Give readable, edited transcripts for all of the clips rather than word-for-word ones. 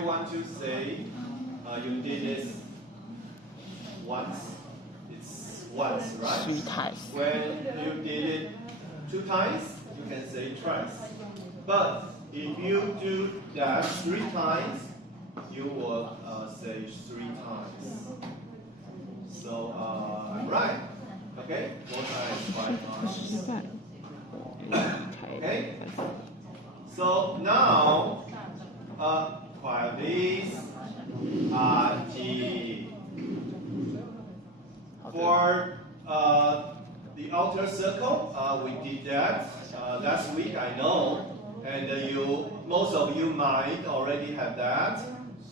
you want to say you did this once, it's once, right? 3 times. When you did it 2 times, you can say twice. But if you do that 3 times, you will say 3 times. So I'm right. Okay? 4 times, 5 times. Okay? So now, quiet please. For the outer circle, we did that last week, I know, and most of you might already have that,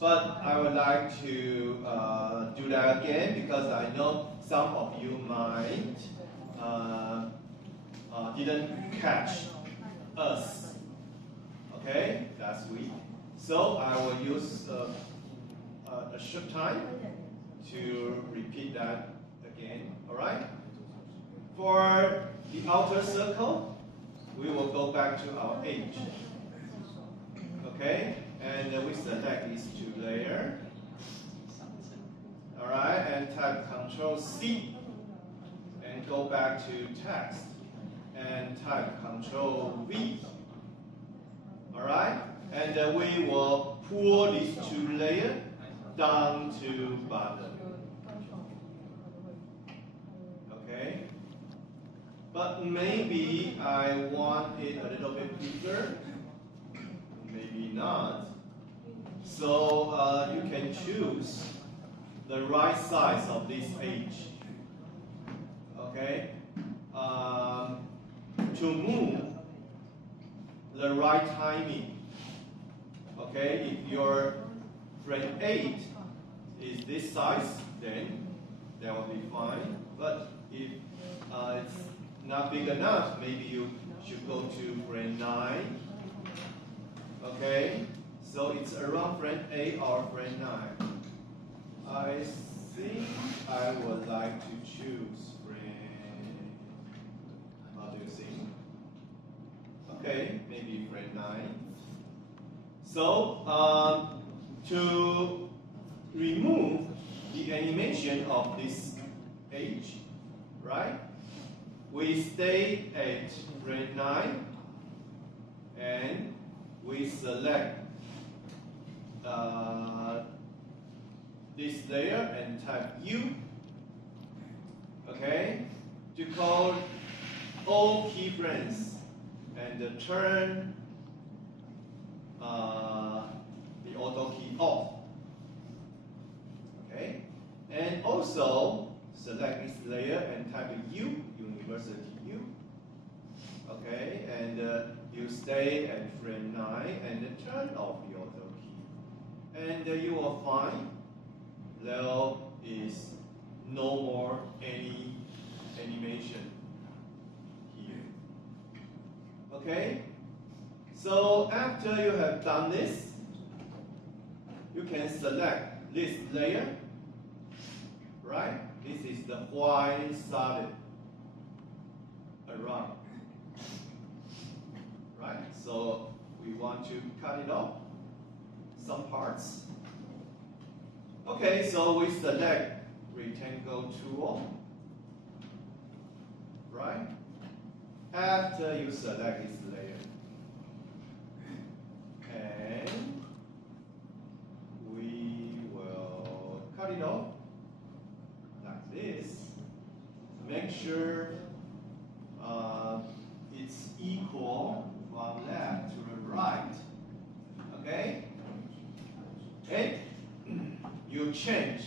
but I would like to do that again because I know some of you might didn't catch us, okay, last week. So I will use a short time to repeat that again, all right? For the outer circle, we will go back to our H, okay? And we select these 2 layers, all right? And type Control C and go back to text and type Control V, all right? And we will pull these 2 layers down to bottom. Okay? But maybe I want it a little bit bigger. Maybe not. So you can choose the right size of this H. Okay? To move the right timing. Okay? If your frame 8 is this size, then that will be fine. But if it's not big enough, maybe you should go to frame 9. Okay? So it's around frame 8 or frame 9. I think I would like to choose frame. How do you think? Okay, maybe frame 9. So to remove the animation of this H, right? We stay at frame 9 and we select this layer and type U, okay? To call all keyframes and turn the auto key off. Okay? And also select this layer and type U, University U. Okay? And you stay at frame 9 and turn off the auto key. And you will find there is no more any animation here. Okay? So after you have done this, you can select this layer, right? This is the white solid around, right? So we want to cut it off, some parts. Okay, so we select rectangle tool, right? After you select this layer, and we will cut it off like this. Make sure it's equal from left to the right. Okay? And you change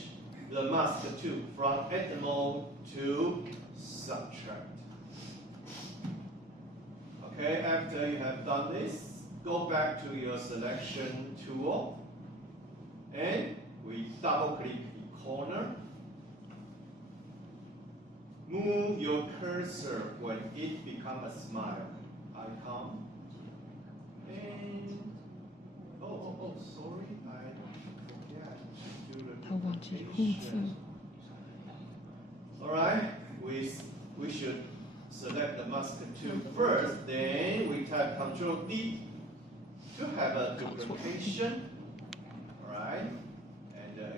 the mask to from edit mode to subtract. Okay, after you have done this, go back to your selection tool and we double click the corner. Move your cursor when it becomes a smile icon. And sorry, I forgot to do the duplication. Alright, we should select the mask tool first, then we type Ctrl D to have a duplication.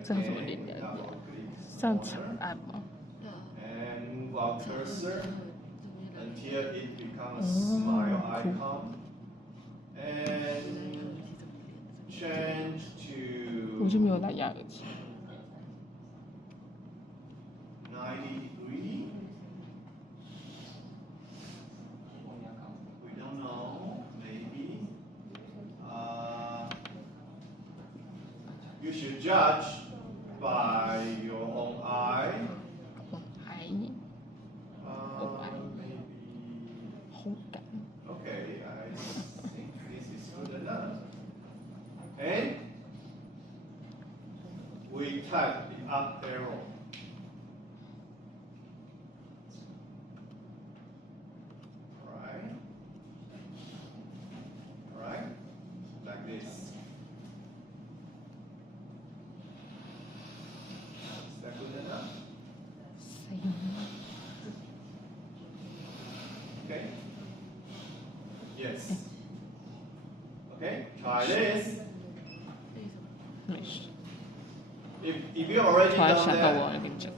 这样怎么连两样？这样长按吗？ And while cursor until it becomes a smile icon. And change 我 to 就没有蓝牙耳机。 90 degree. We don't know. Maybe. You should judge by your own eye. 红白 Maybe. 红感。 Okay, I think this is good enough. And we type the up arrow. Alright, like this. Is that good enough? Okay. Yes. Okay, try this. 没事。 If you already 突然 done 想到我 that, 要跟你讲。